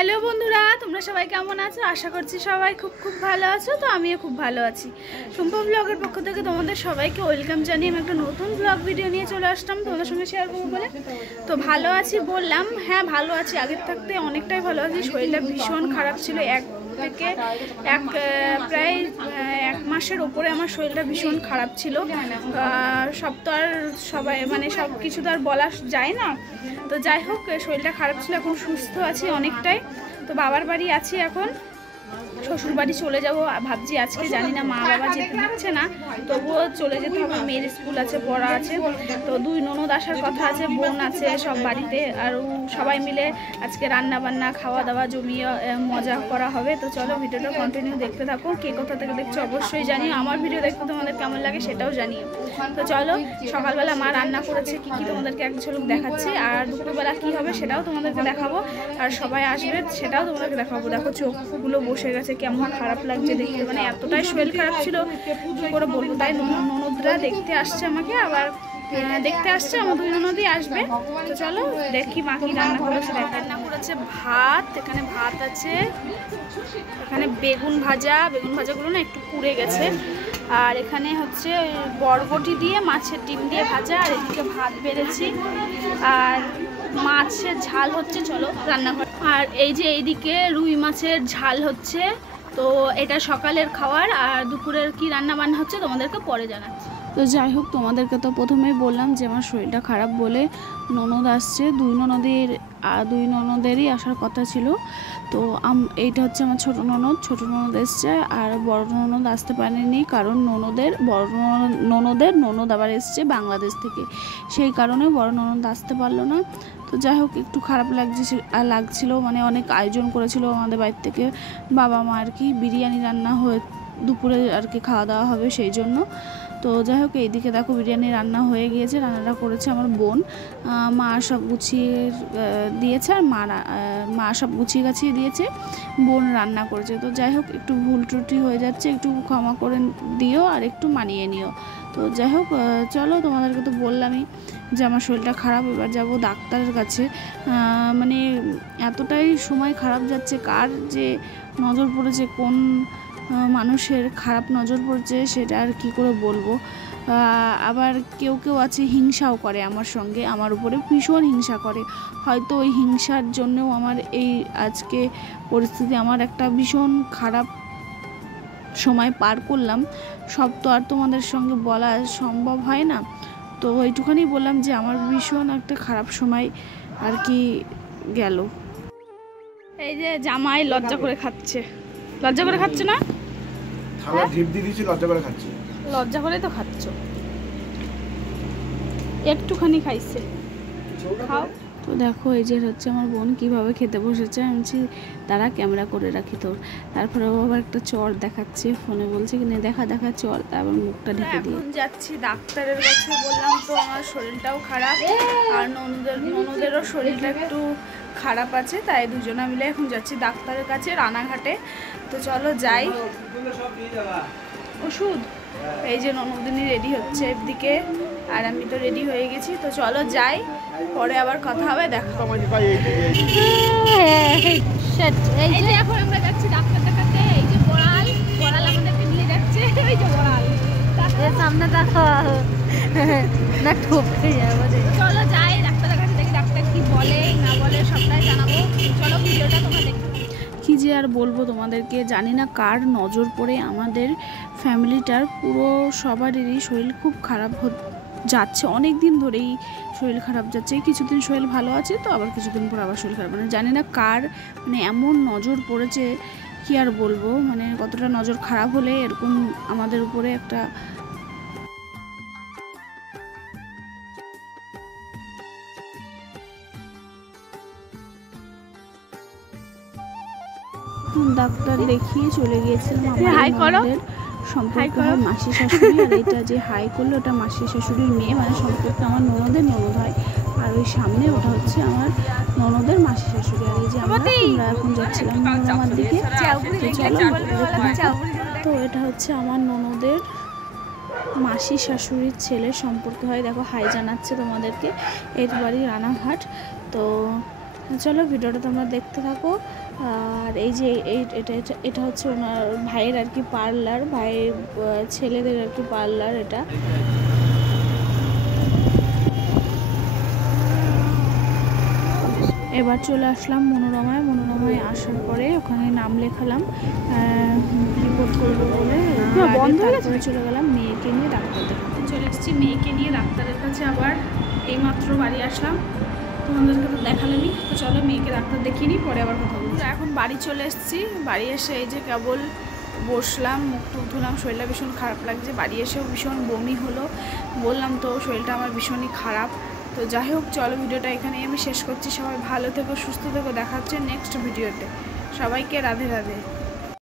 Hello বন্ধুরা, তোমরা সবাই কেমন আছো? আশা করছি সবাই খুব ভালো আছো। তো আমিও খুব ভালো আছি। সম্পূর্ণ ব্লগের পক্ষ থেকে তোমাদের সবাইকে ওয়েলকাম জানিয়ে আমি একটা নতুন ব্লগ ভিডিও নিয়ে চলে আসলাম তোমাদের সঙ্গে শেয়ার করবো বলে। তো ভালো আছি বললাম, হ্যাঁ ভালো আছি, আগের থাকতে অনেকটাই ভালো আছি। শরীরটা ভীষণ খারাপ ছিল, প্রায় এক মাসের ওপরে আমার শরীরটা ভীষণ খারাপ ছিল। সব তো আর সবাই সব কিছু তো আর বলা যায় না। তো যাই হোক, শরীরটা খারাপ ছিল, এখন সুস্থ আছি অনেকটাই। তো বাবার বাড়ি আছি, এখন শ্বশুর বাড়ি চলে যাবো ভাবছি আজকে। জানি না, মা বাবা যেতে দিচ্ছে না, তবুও চলে যেতে হবে। মেয়ের স্কুল আছে, পড়া আছে। তো দুই ননদ আসার কথা আছে, বোন আছে সব বাড়িতে, আর সবাই মিলে আজকে রান্না বান্না খাওয়া দাওয়া জমিয়ে মজা করা হবে। তো চলো ভিডিওটা কন্টিনিউ দেখতে থাকো। কে কোথা থেকে দেখছো অবশ্যই জানিও, আমার ভিডিও দেখতে তোমাদের কেমন লাগে সেটাও জানিও। তো চলো, সকালবেলা মা রান্না করেছে কি কি তোমাদেরকে এক ঝলক দেখাচ্ছি, আর দুপুরবেলা কি হবে সেটাও তোমাদেরকে দেখাবো, আর সবাই আসবে সেটাও তোমাদেরকে দেখাবো। দেখো চোখগুলো বসে গেছে, কেমন খারাপ লাগছে দেখতে, এতটাই শরীর খারাপ ছিল কি করে বলবো। তাই ননদরা দেখতে আসছে আমাকে, আবার দেখতে আসছে আমার দুই ননদই আসবে। তো চলো দেখি মা কি রান্না করেছে। রান্না করেছে ভাত, এখানে ভাত আছে, এখানে বেগুন ভাজাগুলো না একটু পুড়ে গেছে, আর এখানে হচ্ছে বরবটি দিয়ে মাছের ডিম দিয়ে ভাজা, আর এদিকে ভাত বেড়েছি, আর মাছের ঝাল হচ্ছে। চলো রান্নাঘর। আর এই যে এইদিকে রুই মাছের ঝাল হচ্ছে। তো এটা সকালের খাবার, আর দুপুরের কি রান্না বান্না হচ্ছে তোমাদেরকে পরে জানাচ্ছি। তো যাই হোক, তোমাদেরকে তো প্রথমেই বললাম যে আমার শরীরটা খারাপ বলে ননদ আসছে। দুই ননদেরই আসার কথা ছিল। তো এইটা হচ্ছে আমার ছোট ননদ এসছে, আর বড় ননদ আসতে পারেনি, কারণ ননদের ননদ আবার এসছে বাংলাদেশ থেকে, সেই কারণে বড় ননদ আসতে পারলো না। তো যাই হোক, একটু খারাপ লাগছিল, অনেক আয়োজন করেছিল আমাদের বাড়ি থেকে বাবা মা আর কি। বিরিয়ানি রান্না হয়ে দুপুরে আর কি খাওয়া দাওয়া হবে সেই জন্য। তো যাই হোক, এইদিকে দেখো বিরিয়ানি রান্না হয়ে গিয়েছে, রান্নাটা করেছে আমার বোন। মা সব গুছিয়ে দিয়েছে, আর মা সব গুছিয়ে গাছিয়ে দিয়েছে, বোন রান্না করেছে। তো যাই হোক, একটু ভুল ত্রুটি হয়ে যাচ্ছে, একটু ক্ষমা করে দিও আর একটু মানিয়ে নিও। তো যাই হোক, চলো তোমাদেরকে তো বললামই যে আমার শরীরটা খারাপ, এবার যাব ডাক্তারের কাছে। এতটাই সময় খারাপ যাচ্ছে, কার যে নজর পড়েছে, কোন মানুষের খারাপ নজর পড়ছে সেটা আর কি করে বলবো। আবার কেউ আছে হিংসাও করে আমার উপরে ভীষণ হিংসা করে। হয়তো ওই হিংসার জন্যও আমার এই আজকে পরিস্থিতি, আমার একটা ভীষণ খারাপ সময় পার করলাম। সব তো আর তোমাদের সঙ্গে বলা সম্ভব হয় না। তো ওইটুখানি বললাম যে আমার ভীষণ একটা খারাপ সময় আর কি গেল। এই যে জামাই লজ্জা করে খাচ্ছে না? লজ্জা করে তো খাচ্ছ, একটুখানি খাইছে, খাও। তো দেখো, এই যে হচ্ছে আমার বোন কিভাবে খেতে বসেছে। আমি বলছি তারা ক্যামেরা করে রাখি তোর। তারপরে ও আবার একটা চর দেখাচ্ছে ফোনে, বলছে কিনে দেখা চর, তারপর মুখটা ঢেকে দিয়ে যাচ্ছি ডাক্তারের কাছে। বললাম তো আমার শরীরটাও খারাপ, আর ননদেরও শরীরটা একটু খারাপ আছে, তাই দুজনে মিলে এখন যাচ্ছি ডাক্তারের কাছে রানাঘাটে। তো চলো যাই। ওষুধ, এই যে ননদিনী রেডি হচ্ছে এদিকে, আর আমি তো রেডি হয়ে গেছি। তো চলো যাই, পরে আবার কথা হবে, দেখা। এই যে এখন আমরা যাচ্ছি ডাক্তার দেখাতে। এই যে বড়াল আমাদেরকে নিয়ে যাচ্ছে, এই যে বড়াল সামনে দেখো না, ঠোপকে যাবো। চলো যাই ডাক্তারের কাছে, দেখি ডাক্তার কি বলে না বলে সবটাই জানাবো। চলো ভিডিওটা তোমরা দেখো। কি যে আর বলবো তোমাদেরকে, জানি না কার নজর পড়ে আমাদের ফ্যামিলিটার পুরো সবারই শরীর খুব খারাপ যাচ্ছে। অনেক দিন ধরেই শরীর খারাপ যাচ্ছে, কিছুদিন শরীর ভালো আছে, তো আবার কিছুদিন পর আবার শরীর খারাপ। জানি না কার এমন নজর পড়েছে, কি আর বলবো। কতটা নজর খারাপ হলে এরকম আমাদের উপরে একটা ডাক্তার দেখিয়ে চলে গিয়েছিলাম আমাদের সম্পর্কে মাসি শাশুড়ি। আর এটা যে হাই করলো, ওটা মাসি শাশুড়ির মেয়ে, সম্পর্কে আমার ননদ হয়। আর ওই সামনে ওটা হচ্ছে আমার ননদের মাসি শাশুড়ি। আর এই যে আমরা এখন যাচ্ছিলাম আমার দিকে। তো এটা হচ্ছে আমার ননদের মাসি শাশুড়ির ছেলের সম্পর্ক হয়। দেখো হাই জানাচ্ছে তোমাদেরকে। এর বাড়ি রানাঘাট। তো চলো ভিডিওটা তোমরা দেখতে থাকো। আর এই যে এটা হচ্ছে ওনার ভাইয়ের আর কি পার্লার, ভাইয়ের ছেলেদের আর কি পার্লার এটা। এবার চলে আসলাম মনোরমায় আসার পরে ওখানে নাম লেখালাম রিপোর্ট করবো বলে, তারপরে চলে গেলাম মেয়েকে নিয়ে ডাক্তার দেখাতে। চলে এসেছি মেয়েকে নিয়ে ডাক্তারের কাছে, আবার এইমাত্র বাড়ি আসলাম, তোমাদেরকে তো দেখালামই। তো চলো মেয়েকে ডাক্তার দেখিয়ে নিই, পরে আবার কথা বলবো। এখন বাড়ি চলে এসেছি, বাড়ি এসে এই যে কেবল বসলাম, মুখ টুক ধুলাম, শরীরটা ভীষণ খারাপ লাগছে। বাড়ি এসেও ভীষণ বমি হলো, বললাম তো শরীরটা আমার ভীষণই খারাপ। তো যাই হোক চলো ভিডিওটা এখানেই আমি শেষ করছি। সবাই ভালো থেকো, সুস্থ থেকো, দেখা হচ্ছে নেক্সট ভিডিওতে। সবাইকে রাধে রাধে।